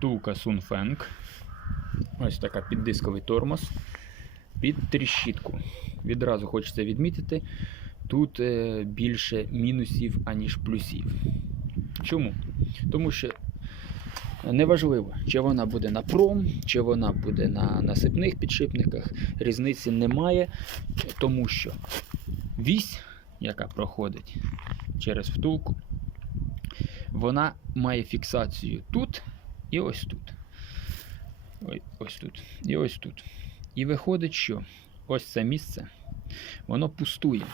втулка Sunfeng. Ось така піддисковий тормоз під тріщітку. Відразу хочеться відмітити, тут е, більше мінусів, аніж плюсів. Чому? Тому що неважливо, чи вона буде на пром, чи вона буде на насипних підшипниках, різниці немає, тому що вісь, яка проходить через втулку, вона має фіксацію тут і ось тут. Ой, ось тут. І ось тут. І виходить, що ось це місце, воно пустує.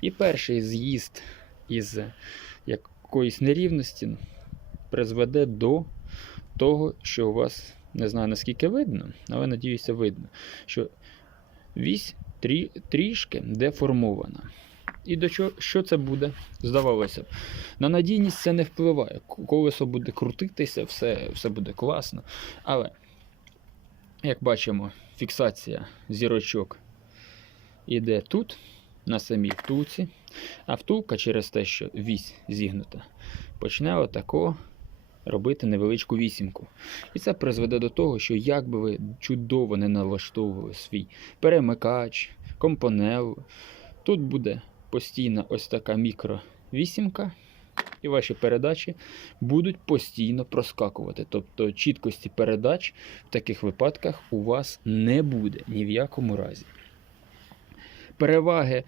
І перший з'їзд із якоїсь нерівності призведе до того, що у вас, не знаю наскільки видно, але надіюся, видно, що вісь трі, трішки деформована. І до чого, що це буде? Здавалося б. На надійність це не впливає. Колесо буде крутитися, все, все буде класно. Але, як бачимо, фіксація зірочок іде тут, на самій втулці, а втулка через те, що вісь зігнута, почне отако робити невеличку вісімку. І це призведе до того, що як би ви чудово не налаштовували свій перемикач, компонел, тут буде постійна ось така мікровісімка, і ваші передачі будуть постійно проскакувати. Тобто чіткості передач в таких випадках у вас не буде ні в якому разі. Переваги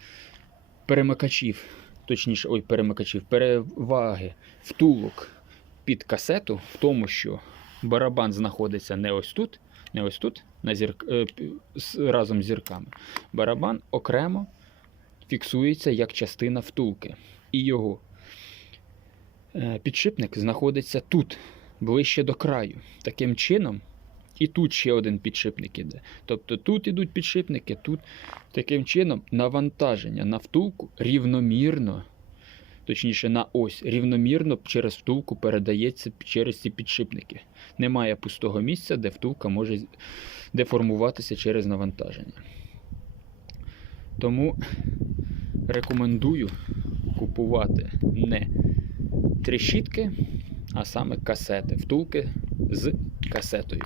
перемикачів, точніше, ой, перемикачів, переваги втулок під касету в тому, що барабан знаходиться не ось тут, не ось тут, на зірк... е, разом з зірками. Барабан окремо фіксується як частина втулки. І його е, підшипник знаходиться тут, ближче до краю. Таким чином, і тут ще один підшипник іде. Тобто тут ідуть підшипники, тут таким чином навантаження на втулку рівномірно, точніше на ось, рівномірно через втулку передається через ці підшипники. Немає пустого місця, де втулка може деформуватися через навантаження. Тому рекомендую купувати не трещітки, а саме касети, втулки з касетою.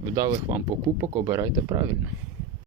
Вдалих вам покупок обирайте правильно.